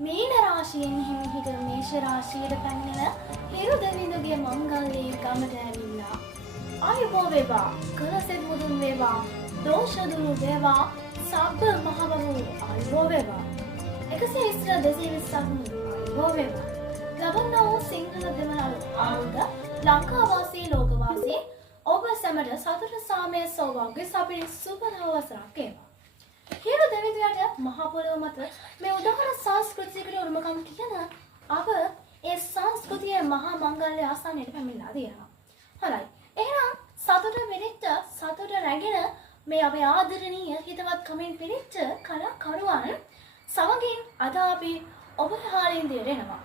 මීන රාශියෙන් හිමිහිට මේෂ රාශියට පැමිණෙන හිරු දෙවිඳුගේ මංගල්‍යයේ ගමට ඇවිල්ලා ආයුබෝ වේවා කලසෙත් මුදුන් වේවා දෝෂ දුරු වේවා සබ්බ මහවරු ආයුබෝ වේවා 120 220ක් ආයුබෝ වේවා ලබන්නා වූ සිංහල දෙමළ ආරුද ලංකාවාසී ලෝකවාසී ඔබ සැමට සතුට සාමය සෞභාග්‍ය සපිරි සුබ නව වසරක් වේවා. හිරු දෙවිඳුන්ට මහා පොළොව මත මේ උදාහර සංස්කෘතියකට උරුමකම් කියන අප ඒ සංස්කෘතියේ මහා මංගල්‍ය ආසන්නයට පැමිණලා තියෙනවා. හොඳයි. එහෙනම් සතුට පිරිච්ච සතුට රැගෙන මේ අපේ ආදරණීය හිතවත් කමෙන් පිරිච්ච කලාකරුවන් සමගින් අද අපි ඔබ හාලින් දෙරෙනවා.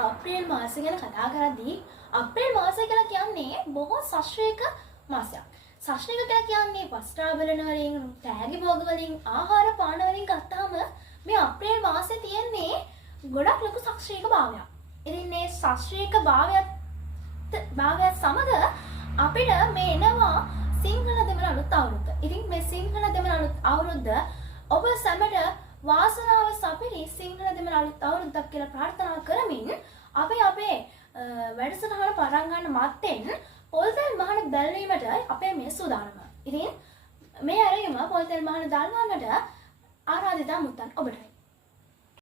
අප්‍රේල් මාසය ගැන කතා කරද්දී අප්‍රේල් මාසය කියලා කියන්නේ බොහෝ සශ්‍රීක මාසයක්. සශ්‍රීක කියලා කියන්නේ වස්ත්‍රාභරණ වලින්, තෑගි භෝග වලින්, ආහාර පාන වලින් ගත්තාම මේ අප්‍රේල් මාසයේ තියෙන්නේ ගොඩක් ලොකු සශ්‍රීක භාවයක්. ඉතින් මේ සශ්‍රීක භාවයත් සමග අපිට මේ එනවා සිංහල දෙමළ අලුත් අවුරුද්ද. ඉතින් මේ සිංහල දෙමළ අලුත් අවුරුද්ද ඔබ සැමට වාසනාව සපිරි සිංහල දෙමළ අලුත් අවුරුද්දක් කියලා ප්‍රාර්ථනා කරමින් අපි අපේ වැඩසටහන පටන් ගන්න මත්තෙන් පොල්තෙල් මහන දැල්වීමට අපේ මේ සූදානම. ඉතින් මේ ඇරයුම පොල්තෙල් මහන දැල්වන්නට ආරාධිතා මුත්තන් ඔබටයි.